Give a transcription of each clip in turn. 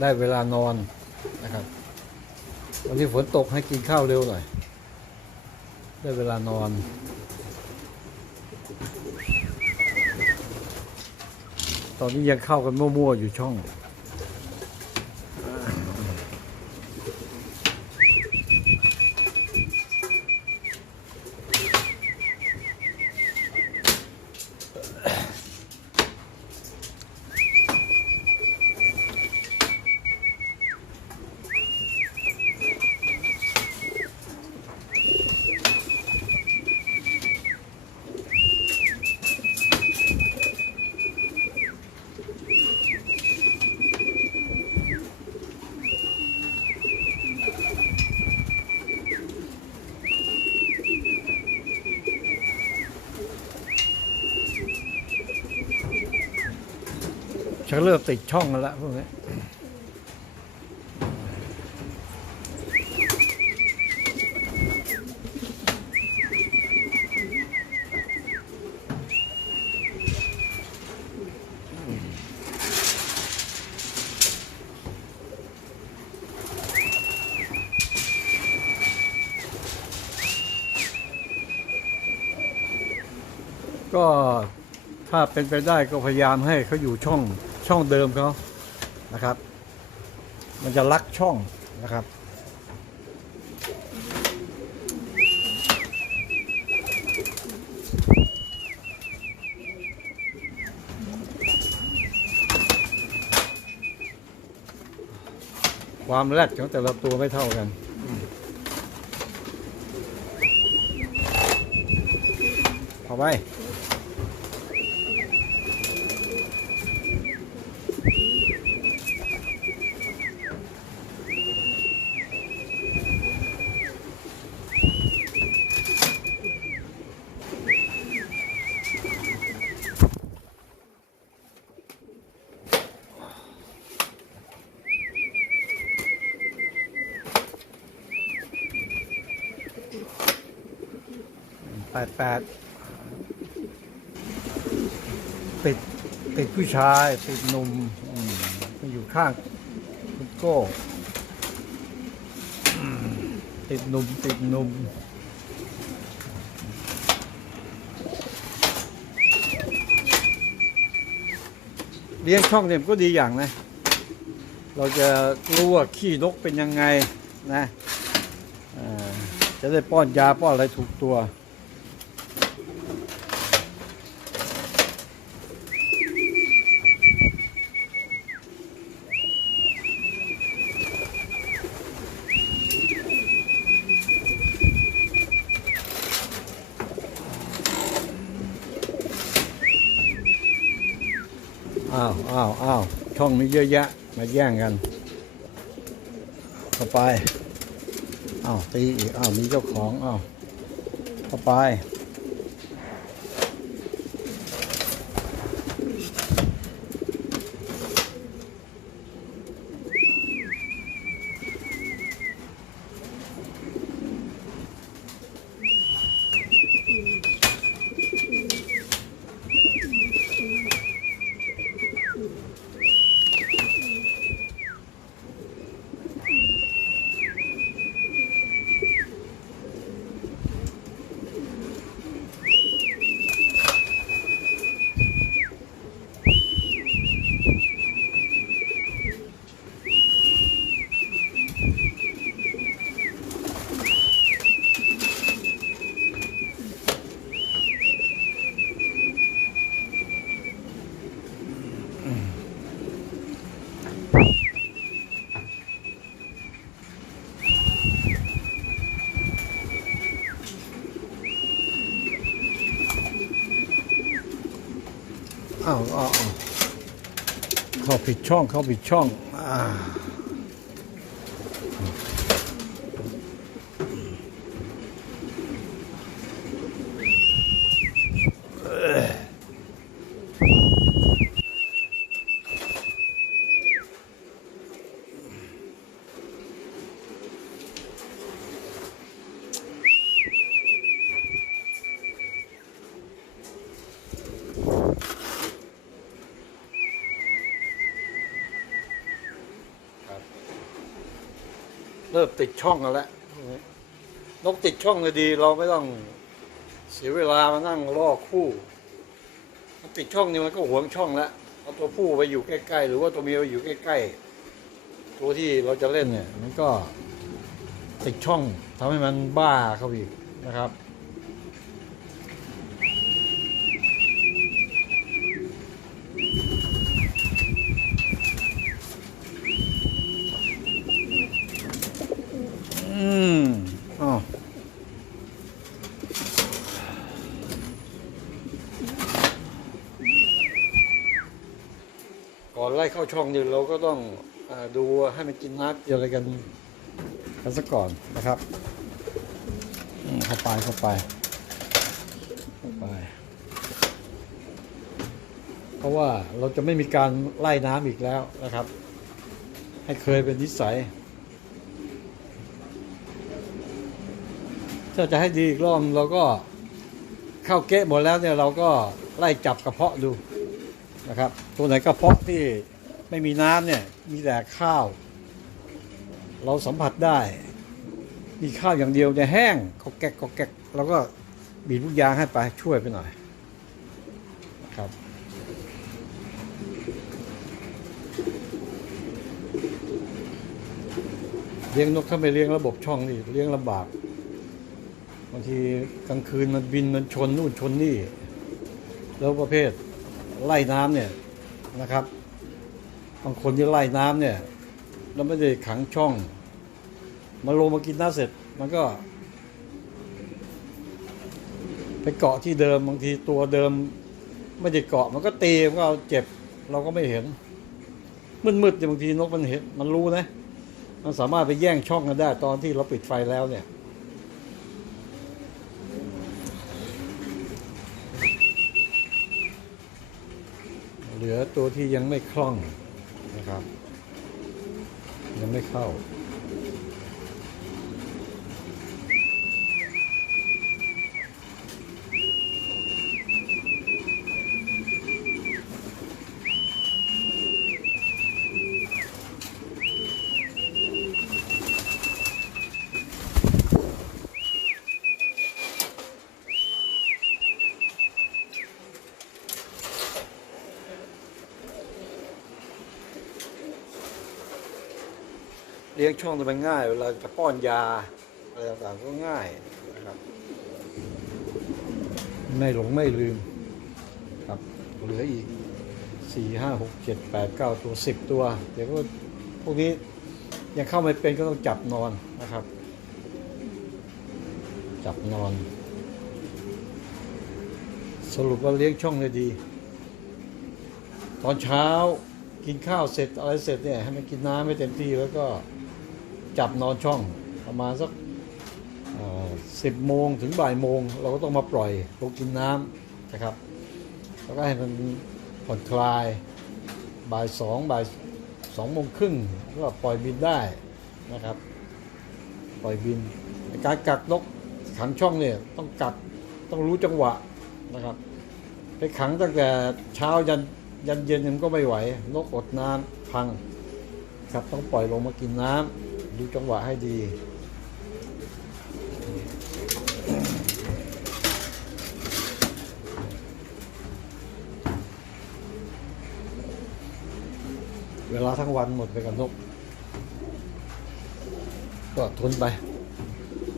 ได้เวลานอนนะครับ วันนี้ฝนตกให้กินข้าวเร็วหน่อย ได้เวลานอน ตอนนี้ยังเข้ากันมั่วๆอยู่ช่อง ชักเริ่มติดช่องกันแล้วพวกนี้ก็ถ้าเป็นไปได้ก็พยายามให้เขาอยู่ช่อง ช่องเดิมเขานะครับ มันจะลักช่องนะครับ ความแรกของแต่ละตัวไม่เท่ากันเอาไป แปดแปดติดติดผู้ชายติดหนุ่มอืมมันอยู่ข้างคุณโก้ติดหนุ่มติดหนุ่มเลี้ยงช่องเนี่ยก็ดีอย่างนะ เราจะรู้ว่าขี้นกเป็นยังไงนะจะได้ป้อนยาป้อนอะไรถูกตัว อ้าวอ้าวช่องนี้เยอะแยะ มาแย่งกันเข้าไปอ้าวตีอีกอ้าวมีเจ้าของอ้าวเข้าไป อ้าวอ้าวเข้าผิดช่อง เข้าผิดช่อง อ่า เริ่มติดช่องกันแล้วนกติดช่องเลยดี เราไม่ต้องเสียเวลามานั่งล่อคู่มันติดช่องนี่มันก็หวงช่องแล้วเอาตัวผู้ไปอยู่ใกล้ๆหรือว่าตัวเมียไปอยู่ใกล้ๆตัวที่เราจะเล่นเนี่ย มันก็ติดช่องทำให้มันบ้าเข้าอีกนะครับ อนไล่เข้าช่องนี่เราก็ต้องอดูให้มันกินน้ำกินอะไรกันกันซะก่อนนะครับมเข้าไปเข้าไปเข้าไป เพราะว่าเราจะไม่มีการไล่น้ำอีกแล้วนะครับ ให้เคยเป็นนิสัยถ้าจะให้ดีอีกรอบเราก็เข้าเก๊ะหมดแล้วเนี่ยเราก็ไล่จับกระเพาะดู นะครับ ตัวไหนกระเพาะที่ไม่มีน้ำเนี่ยมีแต่ข้าว เราสัมผัสได้ มีข้าวอย่างเดียวเนี่ยแห้งก็แก๊กก็แก๊กเราก็บีบลูกยางให้ไปช่วยไปหน่อยนะครับเลี้ยงนกถ้าไม่เลี้ยงระบบช่องนี่เลี้ยงลำบากบางทีกลางคืนมันบินมันชนนู่นชนนี่ แล้วประเภท ไล่น้ำเนี่ยนะครับ บางคนที่ไล่น้ำเนี่ยเราไม่ได้ขังช่องมันลงมากินน้ำเสร็จมันก็ ไปเกาะที่เดิมบางทีตัวเดิม ไม่ได้เกาะมันก็ตีมันก็เอาเจ็บเราก็ไม่เห็น มืดๆเนี่ยบางทีนกมันเห็น มันรู้นะ มันสามารถไปแย่งช่องกันได้ ตอนที่เราปิดไฟแล้วเนี่ย ลือตัวที่ยังไม่คล่องนะครับ ยังไม่เข้า เลี้ยงช่องจะมันง่าย เวลาจะป้อนยาอะไรต่างๆก็ง่ายนะครับ ไม่หลงไม่ลืมครับเหลืออีกสี่ห้าหกเจ็ดแปดเก้าตัวสิบตัว เดี๋ยวก็พวกนี้ยังเข้าไม่เป็นก็ต้องจับนอนนะครับ จับนอน สรุปว่าเลี้ยงช่องเลยดี ตอนเช้ากินข้าวเสร็จอะไรเสร็จเนี่ยให้มันกินน้ำไม่เต็มที่แล้วก็ จับนอนช่องประมาณสักสิบโมงถึงบ่ายโมง เราก็ต้องมาปล่อยลงกินน้ำนะครับ แล้วก็ให้มันผ่อนคลายบ่ายสองบ่ายสองโมงครึ่งก็ปล่อยบินได้นะครับ ปล่อยบินการกักนกขังช่องเนี่ยต้องกักต้องรู้จังหวะนะครับไปขังตั้งแต่เช้ายันยันเย็นมันก็ไม่ไหวนกอดน้ำพังครับต้องปล่อยลงมากินน้ำ ดูจังหวะให้ดี เวลาทั้งวันหมดไปกับนก ก็ทนไป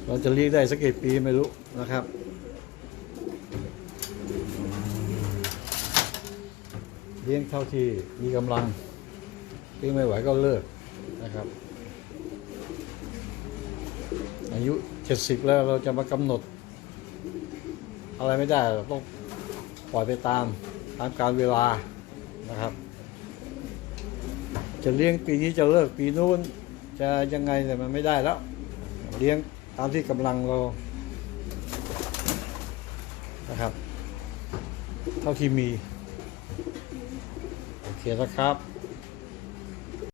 เราจะเลี้ยงได้สักกี่ปีไม่รู้นะครับเลี้ยงเท่าที่มีกำลังเลี้ยงไม่ไหวก็เลิกนะครับ อายุเจ็ดสิบแล้วเราจะมากำหนด อะไรไม่ได้เราต้องปล่อยไปตามตามการเวลานะครับ จะเลี้ยงปีนี้จะเลิกปีนู้น จะยังไงแต่มันไม่ได้แล้ว เลี้ยงตามที่กำลังเรานะครับ เท่าที่มี โอเคนะครับ